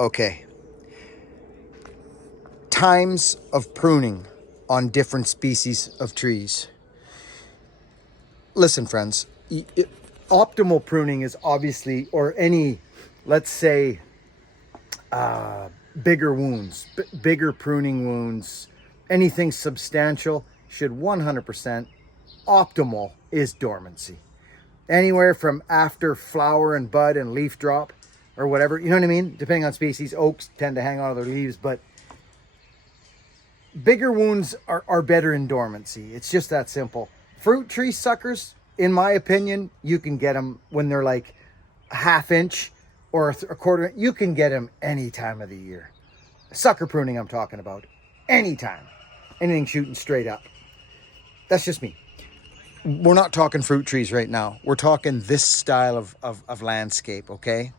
Okay. Times of pruning on different species of trees. Listen, friends, optimal pruning is obviously, or any, let's say, bigger wounds, bigger pruning wounds, anything substantial should 100% optimal is dormancy. Anywhere from after flower and bud and leaf drop or whatever, you know what I mean? Depending on species, oaks tend to hang on to their leaves, but bigger wounds are better in dormancy. It's just that simple. Fruit tree suckers, in my opinion, you can get them when they're like a half inch or a quarter. You can get them any time of the year. Sucker pruning I'm talking about. Anytime. Anything shooting straight up. That's just me. We're not talking fruit trees right now. We're talking this style of landscape, okay?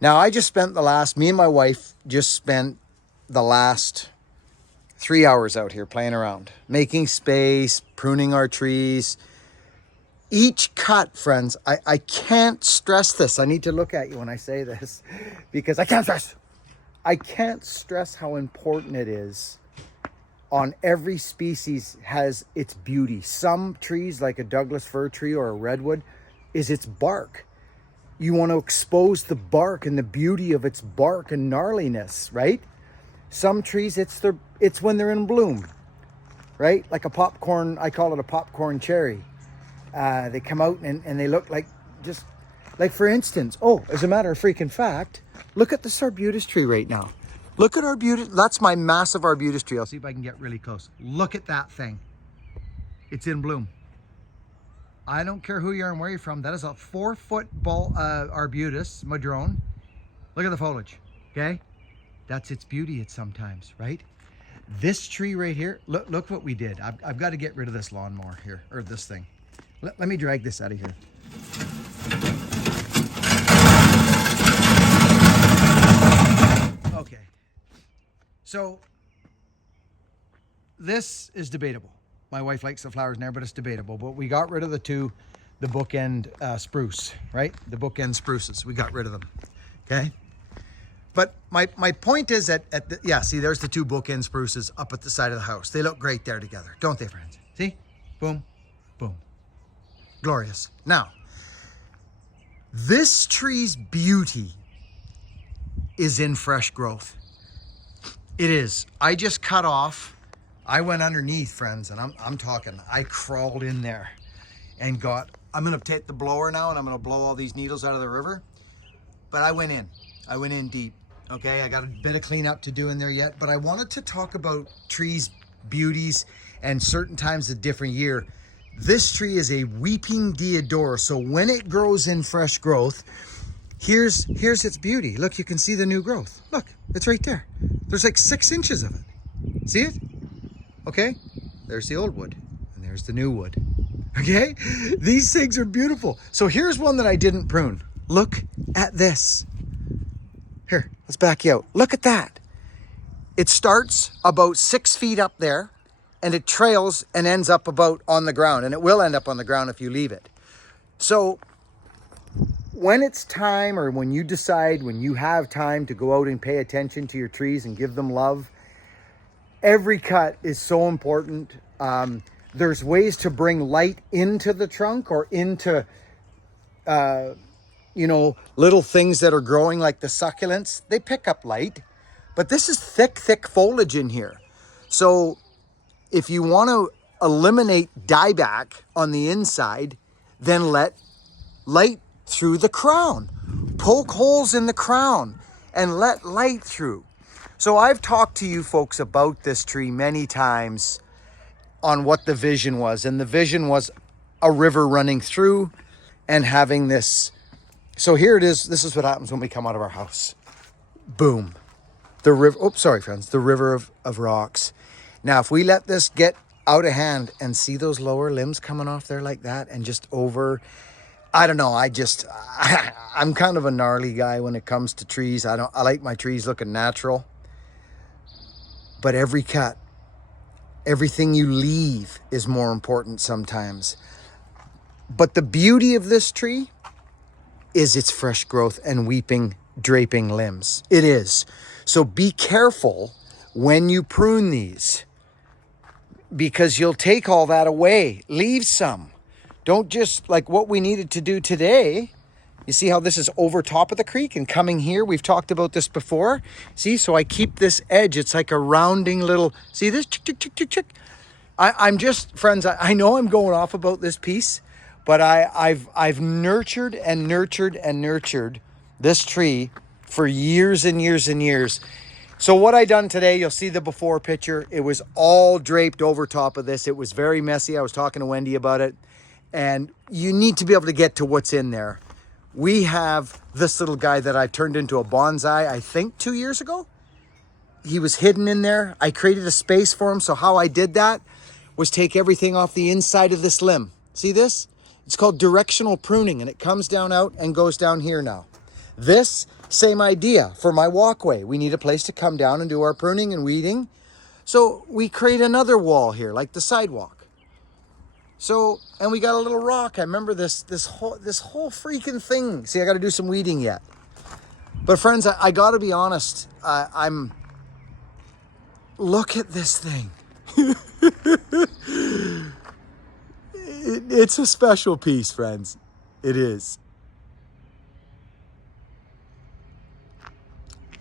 Now, me and my wife just spent the last 3 hours out here playing around, making space, pruning our trees. Each cut, friends, I can't stress this. I need to look at you when I say this because I can't stress how important it is. On every species has its beauty. Some trees, like a Douglas fir tree or a redwood, is its bark. You want to expose the bark and the beauty of its bark and gnarliness, right? Some trees, it's when they're in bloom, right? Like a popcorn, I call it a popcorn cherry. They come out and they look like, just like, for instance, as a matter of freaking fact, look at this arbutus tree right now. Look at arbutus. That's my massive arbutus tree. I'll see if I can get really close. Look at that thing. It's in bloom. I don't care who you are and where you're from. That is a 4-foot arbutus madrone. Look at the foliage, okay? That's its beauty at sometimes, right? This tree right here, look what we did. I've got to get rid of this lawnmower here, or this thing. Let me drag this out of here. Okay. So, this is debatable. My wife likes the flowers in there, but it's debatable. But we got rid of the bookend spruce, right? The bookend spruces. We got rid of them, okay? But my point is see, there's the 2 bookend spruces up at the side of the house. They look great there together, don't they, friends? See? Boom, boom. Glorious. Now, this tree's beauty is in fresh growth. It is. I just cut off. I went underneath, friends, and I'm talking. I crawled in there and I'm going to take the blower now and I'm going to blow all these needles out of the river. But I went in deep. Okay, I got a bit of cleanup to do in there yet, but I wanted to talk about trees' beauties and certain times of different year. This tree is a weeping deodar, so when it grows in fresh growth, here's its beauty. Look, you can see the new growth. Look, it's right there. There's like 6 inches of it. See it? Okay, there's the old wood, and there's the new wood. Okay, these things are beautiful. So here's one that I didn't prune. Look at this. Here, let's back you out. Look at that. It starts about 6 feet up there, and it trails and ends up about on the ground, and it will end up on the ground if you leave it. So when it's time, or when you have time to go out and pay attention to your trees and give them love, every cut is so important. There's ways to bring light into the trunk or into, little things that are growing like the succulents. They pick up light, but this is thick foliage in here. So if you want to eliminate dieback on the inside, then let light through the crown. Poke holes in the crown and let light through. So I've talked to you folks about this tree many times on what the vision was. And the vision was a river running through and having this. So here it is. This is what happens when we come out of our house. Boom. The river, friends, the river of rocks. Now, if we let this get out of hand and see those lower limbs coming off there like that and just over, I don't know. I'm kind of a gnarly guy when it comes to trees. I like my trees looking natural. But every cut, everything you leave is more important sometimes. But the beauty of this tree is its fresh growth and weeping draping limbs. It is. So be careful when you prune these, because you'll take all that away. Leave some. Don't just, like what we needed to do today. You see how this is over top of the creek and coming here? We've talked about this before. See, so I keep this edge. It's like a rounding little, see this? Chick, chick, chick, chick, chick. I'm just, friends, I know I'm going off about this piece, but I've nurtured and nurtured and nurtured this tree for years and years and years. So what I done today, you'll see the before picture. It was all draped over top of this. It was very messy. I was talking to Wendy about it. And you need to be able to get to what's in there. We have this little guy that I turned into a bonsai, I think 2 years ago. He was hidden in there. I created a space for him. So how I did that was take everything off the inside of this limb. See this? It's called directional pruning, and it comes down out and goes down here now. This, same idea for my walkway. We need a place to come down and do our pruning and weeding. So we create another wall here, like the sidewalk. So, and we got a little rock. I remember this whole freaking thing. See, I got to do some weeding yet. But friends, I got to be honest. Look at this thing. It's a special piece, friends. It is.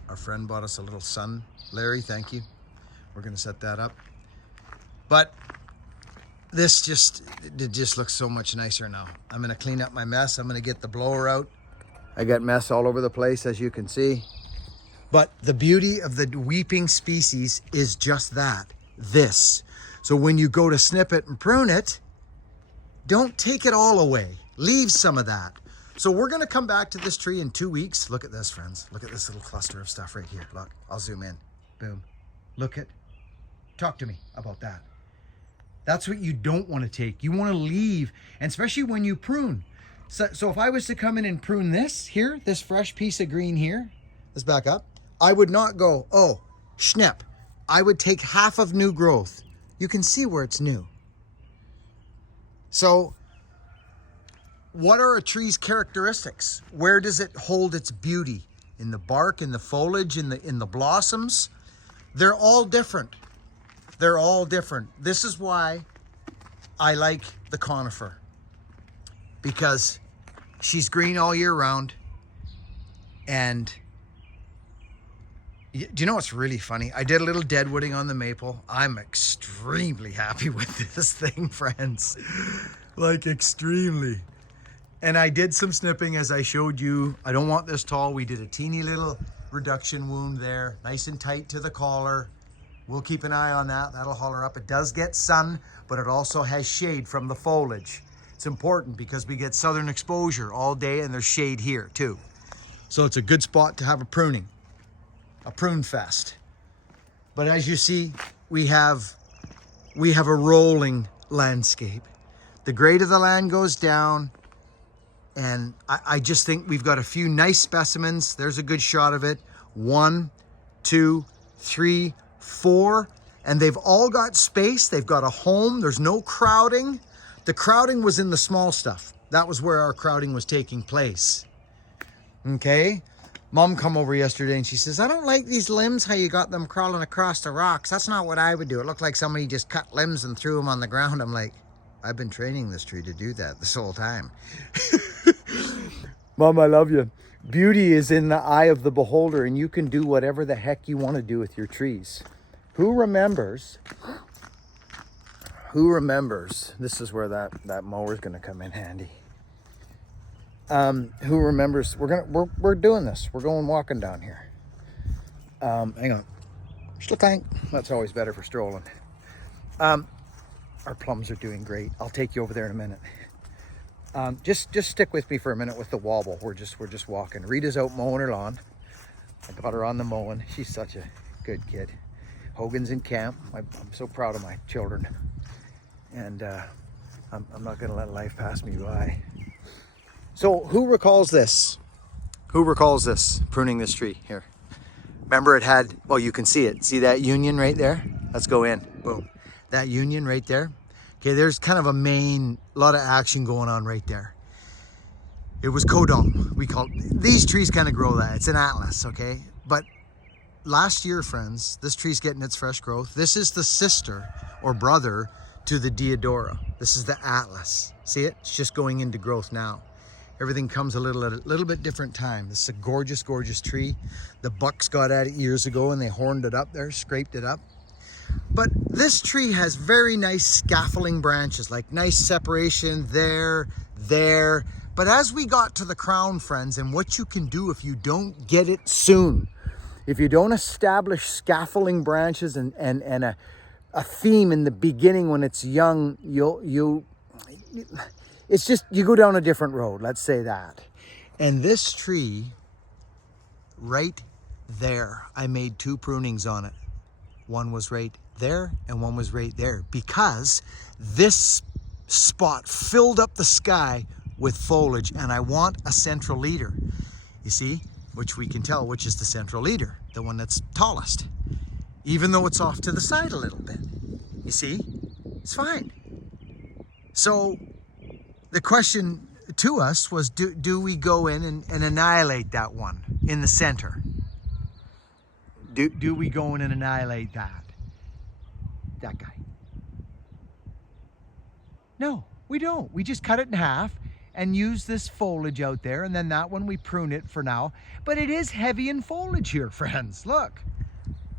Our friend bought us a little sun. Larry, thank you. We're going to set that up. But this just looks so much nicer now. I'm going to clean up my mess. I'm going to get the blower out. I got mess all over the place, as you can see. But the beauty of the weeping species is just that, this. So when you go to snip it and prune it, don't take it all away. Leave some of that. So we're going to come back to this tree in 2 weeks. Look at this, friends. Look at this little cluster of stuff right here. Look, I'll zoom in. Boom. Look at, talk to me about that. That's what you don't want to take. You want to leave, and especially when you prune. So if I was to come in and prune this here, this fresh piece of green here, let's back up. I would not go, oh, snip. I would take half of new growth. You can see where it's new. So what are a tree's characteristics? Where does it hold its beauty? In the bark, in the foliage, in the blossoms? They're all different. They're all different. This is why I like the conifer, because she's green all year round. And do you know what's really funny? I did a little deadwooding on the maple. I'm extremely happy with this thing, friends. Like, extremely. And I did some snipping, as I showed you. I don't want this tall. We did a teeny little reduction wound there, nice and tight to the collar. We'll keep an eye on that. That'll holler up. It does get sun, but it also has shade from the foliage. It's important because we get southern exposure all day, and there's shade here too. So it's a good spot to have a pruning, a prune fest. But as you see, we have a rolling landscape. The grade of the land goes down, and I just think we've got a few nice specimens. There's a good shot of it. 1, 2, 3, 4, and they've all got space. They've got a home. There's no crowding. The crowding was in the small stuff. That was where our crowding was taking place. Okay? Mom come over yesterday and she says, I don't like these limbs, how you got them crawling across the rocks. That's not what I would do. It looked like somebody just cut limbs and threw them on the ground. I'm like, I've been training this tree to do that this whole time. Mom, I love you. Beauty is in the eye of the beholder, and you can do whatever the heck you want to do with your trees. Who remembers, this is where that mower is going to come in handy. Who remembers, we're doing this. We're going walking down here. Hang on. Schlatang. That's always better for strolling. Our plums are doing great. I'll take you over there in a minute. Just stick with me for a minute with the wobble. We're just walking. Rita's out mowing her lawn. I got her on the mowing. She's such a good kid. Hogan's in camp. I'm so proud of my children. And I'm not going to let life pass me by. So who recalls this? Who recalls this? Pruning this tree here. Remember it had, well, you can see it. See that union right there? Let's go in. Boom. That union right there. Okay, there's kind of a lot of action going on right there. It was codon. We call these trees kind of grow that. It's an atlas, okay? But last year, friends, this tree's getting its fresh growth. This is the sister or brother to the Deodora. This is the atlas. See it? It's just going into growth now. Everything comes at a little bit different time. This is a gorgeous, gorgeous tree. The Bucks got at it years ago and they horned it up there, scraped it up. But this tree has very nice scaffolding branches, like nice separation there. But as we got to the crown, friends, and what you can do if you don't get it soon, if you don't establish scaffolding branches and a theme in the beginning when it's young, it's just, you go down a different road, let's say that. And this tree right there, I made 2 prunings on it. One was right there and one was right there because this spot filled up the sky with foliage and I want a central leader. You see, which we can tell which is the central leader, the one that's tallest. Even though it's off to the side a little bit. You see, it's fine. So the question to us was, do we go in and annihilate that one in the center? Do we go in and annihilate that guy? No, we don't. We just cut it in half and use this foliage out there, and then that one we prune it for now. But it is heavy in foliage here, friends. Look,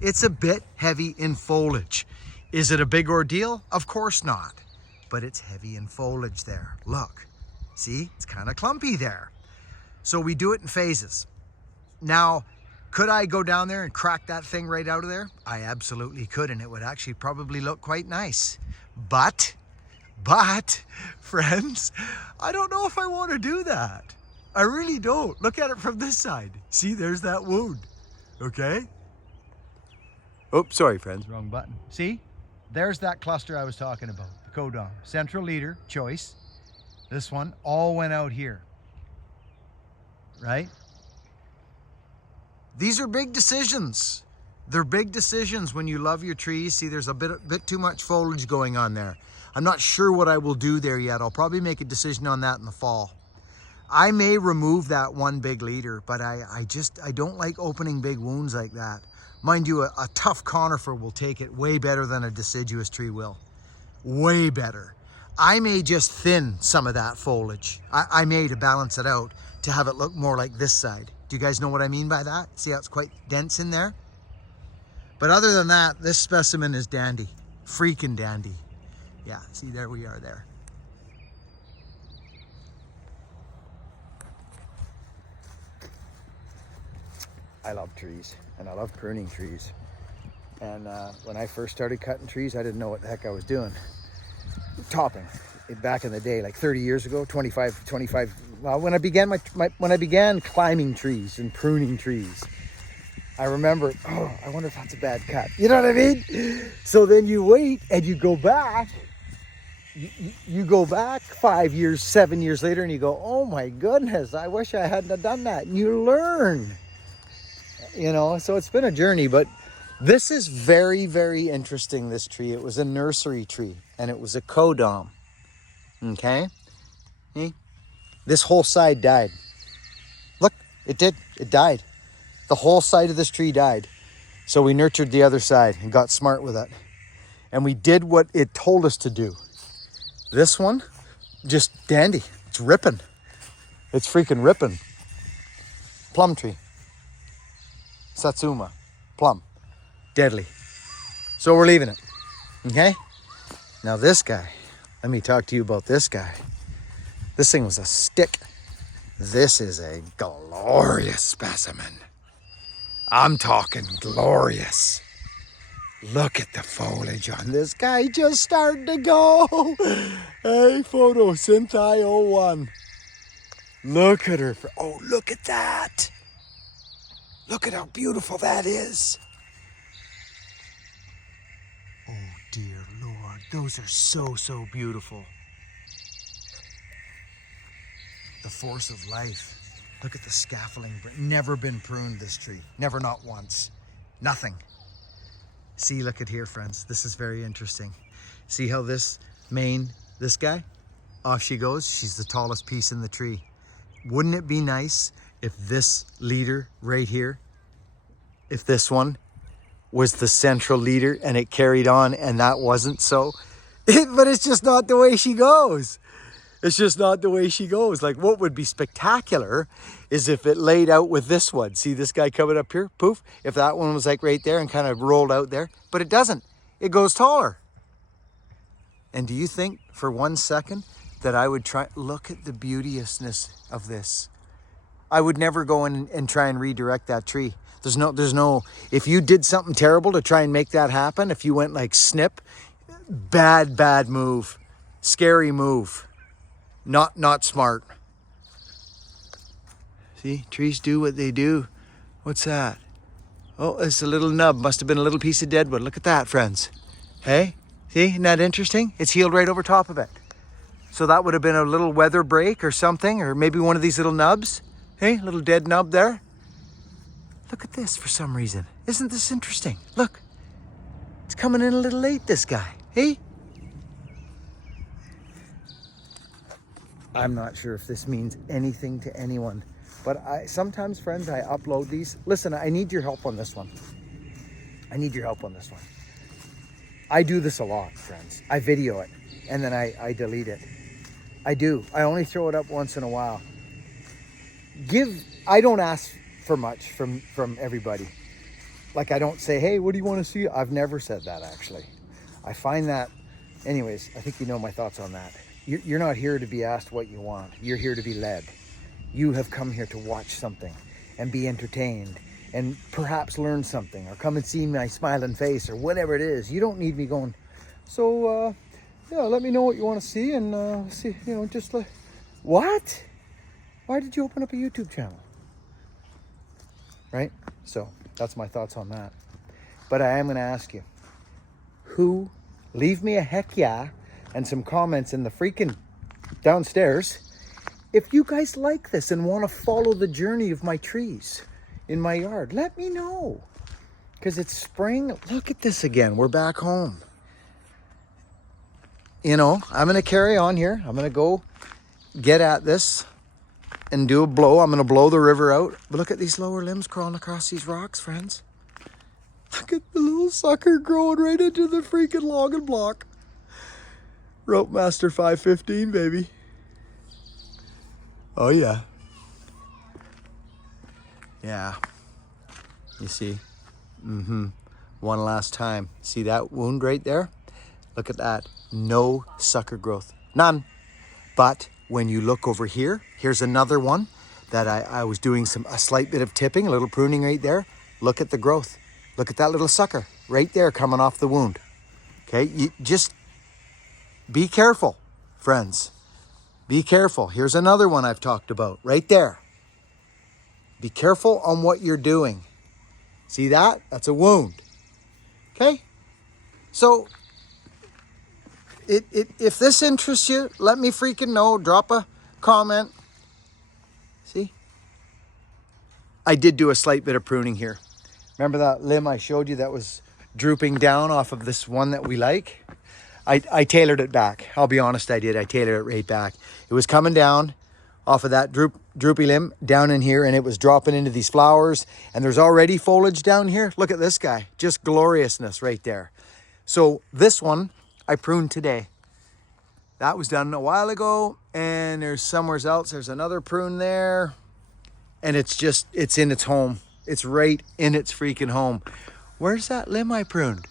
it's a bit heavy in foliage. Is it a big ordeal? Of course not. But it's heavy in foliage there. Look, see, it's kind of clumpy there. So we do it in phases. Now, could I go down there and crack that thing right out of there? I absolutely could, and it would actually probably look quite nice. But, friends, I don't know if I want to do that. I really don't. Look at it from this side. See, there's that wound, okay? Oops, sorry, friends, wrong button. See, there's that cluster I was talking about, the codon. Central leader, choice. This one all went out here, right? These are big decisions. They're big decisions when you love your trees. See, there's a bit too much foliage going on there. I'm not sure what I will do there yet. I'll probably make a decision on that in the fall. I may remove that one big leader, but I don't like opening big wounds like that. Mind you, a tough conifer will take it way better than a deciduous tree will. Way better. I may just thin some of that foliage. I may, to balance it out, to have it look more like this side. Do you guys know what I mean by that? See how it's quite dense in there? But other than that, this specimen is dandy. Freaking dandy. Yeah, see, there we are there. I love trees, and I love pruning trees. And when I first started cutting trees, I didn't know what the heck I was doing. Topping. Back in the day, like 30 years ago, 25, well, when I began climbing trees and pruning trees, I remember, oh, I wonder if that's a bad cut. You know what I mean? So then you wait and you go back. You go back 5 years, 7 years later, and you go, oh my goodness, I wish I hadn't have done that. And you learn, you know, so it's been a journey, but this is very, very interesting, this tree. It was a nursery tree, and it was a codon, okay? See? This whole side died. Look, it died. The whole side of this tree died. So we nurtured the other side and got smart with it. And we did what it told us to do. This one, just dandy. It's ripping. It's freaking ripping. Plum tree. Satsuma. Plum. Deadly. So we're leaving it. Okay? Now this guy. Let me talk to you about this guy. This thing was a stick. This is a glorious specimen. I'm talking glorious. Look at the foliage on this guy, just starting to go. Hey, Photosynthi 01. Look at her. Oh, look at that. Look at how beautiful that is. Oh, dear Lord. Those are so, so beautiful. The force of life. Look at the scaffolding. Never been pruned, this tree. Never, not once. Nothing. See, look at here, friends. This is very interesting. See how this guy, off she goes. She's the tallest piece in the tree. wouldn't it be nice if this leader right here, if this one was the central leader and it carried on and that wasn't so? But it's just not the way she goes. It's just not the way she goes. Like, what would be spectacular is if it laid out with this one. See this guy coming up here? Poof. If that one was like right there and kind of rolled out there. But it doesn't. It goes taller. And do you think for 1 second that I would try? Look at the beauteousness of this. I would never go in and try and redirect that tree. There's no, if you did something terrible to try and make that happen, if you went like snip, bad move, scary move, not smart. See, trees do what they do. What's that? Oh, it's a little nub. Must have been a little piece of deadwood. Look at that, friends. Hey, see, isn't that interesting? It's healed right over top of it. So that would have been a little weather break or something, or maybe one of these little nubs. Hey, little dead nub there. Look at this for some reason. Isn't this interesting? Look, it's coming in a little late, this guy. Hey? I'm not sure if this means anything to anyone, but sometimes, friends, I upload these. Listen, I need your help on this one. I need your help on this one. I do this a lot, friends. I video it, and then I delete it. I do. I only throw it up once in a while. I don't ask for much from everybody. Like, I don't say, hey, what do you want to see? I've never said that, actually. I find that, anyways, I think you know my thoughts on that. You're not here to be asked what you want. You're here to be led. You have come here to watch something and be entertained and perhaps learn something, or come and see my smiling face, or whatever it is. You don't need me going, so, yeah, let me know what you want to see, and see, you know, just like, what? Why did you open up a YouTube channel? Right? So that's my thoughts on that. But I am going to ask you, leave me a heck yeah and some comments in the freaking downstairs if you guys like this and want to follow the journey of my trees in my yard. Let me know, because it's spring. Look at this again. We're back home. You know, I'm going to carry on here. I'm going to go get at this and do a blow. I'm going to blow the river out. But look at these lower limbs crawling across these rocks, friends. Look at the little sucker growing right into the freaking log and block. Rope Master 515, baby. Oh, yeah. Yeah. You see? One last time. See that wound right there? Look at that. No sucker growth. None. But when you look over here, here's another one that I was doing a slight bit of tipping, a little pruning right there. Look at the growth. Look at that little sucker right there coming off the wound. Okay, you just be careful, friends. Be careful. Here's another one I've talked about right there. Be careful on what you're doing. See that? That's a wound. Okay? So, if this interests you, let me freaking know. Drop a comment. See? I did do a slight bit of pruning here. Remember that limb I showed you that was drooping down off of this one that we like? I tailored it back. I'll be honest, I did. I tailored it right back. It was coming down off of that droopy limb down in here, and it was dropping into these flowers, and there's already foliage down here. Look at this guy. Just gloriousness right there. So this one I pruned today. That was done a while ago, and there's somewhere else. There's another prune there, and it's in its home. It's right in its freaking home. Where's that limb I pruned?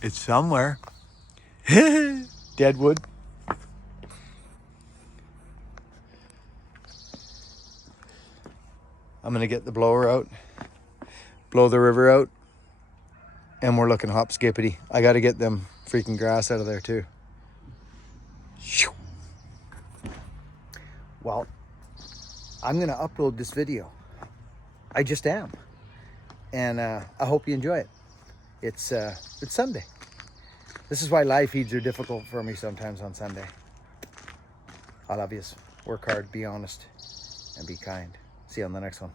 It's somewhere. Deadwood. I'm gonna get the blower out, blow the river out, and we're looking hop skippity. I gotta get them freaking grass out of there too. Well, I'm gonna upload this video. I just am. And I hope you enjoy it. It's Sunday. This is why live feeds are difficult for me sometimes on Sunday. I love yous. Work hard, be honest, and be kind. See you on the next one.